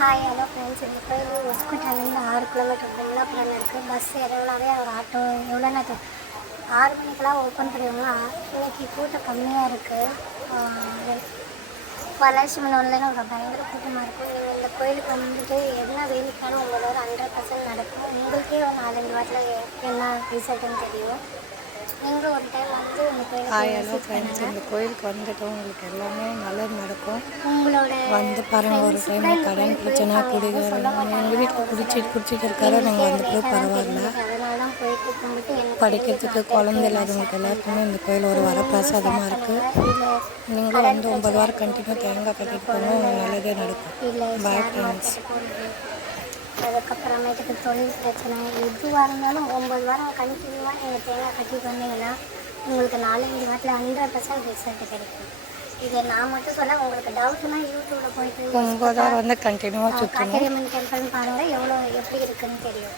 Hi hello friends. இந்த கோயில் ஒஸ்கோட்டாலேருந்து 6 kilometre கும்லாபுரம் இருக்குது. பஸ் இறங்கினாவே அங்கே ஆட்டோ எவ்வளோ நேரம் 6 மணிக்கெல்லாம் ஓப்பன் பண்ணிடுவாங்களா. இன்றைக்கி கூட்டம் கம்மியாக இருக்குது. வளர்ச்சிமனோடலாம் அங்கே பயங்கர கூட்டமாக இருக்கும். நீங்கள் இந்த கோயிலுக்கு வந்துட்டு என்ன வேலைக்காலும் உங்களோட 100% நடக்கும். உங்களுக்கே ஒரு 4-5 வாரத்தில் என்ன ரிசல்ட்டுன்னு தெரியும். நீங்களும் ஒரு டைம் வந்து இந்த ஹாய் கோயிலுக்கு ஹலோ ஃப்ரெண்ட்ஸ், இந்த கோயிலுக்கு வந்துட்டு உங்களுக்கு எல்லாமே நல்லது நடக்கும். உங்களோட வந்து பாருங்கள். ஒரு டைம் கடன் பிரச்சனை குடிகாரம் எங்கள் வீட்டில் குடிச்சிட்டு இருக்காரு. நீங்கள் வந்து கூட பரவாயில்ல. அதனால தான் போயிட்டு கும்பிட்டு படிக்கிறதுக்கு குழந்தை இல்லாதவங்களுக்கு எல்லாருக்குமே இந்த கோயில் ஒரு வரப்பிரசாதமாக இருக்குது. நீங்களும் வந்து 9 வாரம் கண்டினியூ தேங்காய் கட்டிட்டு போனால் உங்களுக்கு நல்லதே நடக்கும். Bye friends. அதுக்கப்புறமேட்டுக்கு தொழில் பிரச்சனை எதுவாக இருந்தாலும் 9 வாரம் கண்டினியூவாக நீங்கள் தேங்காய் கட்டிட்டு வந்தீங்கன்னா உங்களுக்கு 4-5 வாரத்தில் 100% ரிசல்ட் கிடைக்கும். இதை நான் மட்டும் சொல்ல, உங்களுக்கு டவுட்னா யூடியூப்பில் போயிட்டு 9 வாரம் வந்து கண்டினியூவாக சுற்றணும். கட்டரியம்மன் டெம்பிள்னு பாருங்கள், எப்படி இருக்குன்னு தெரியும்.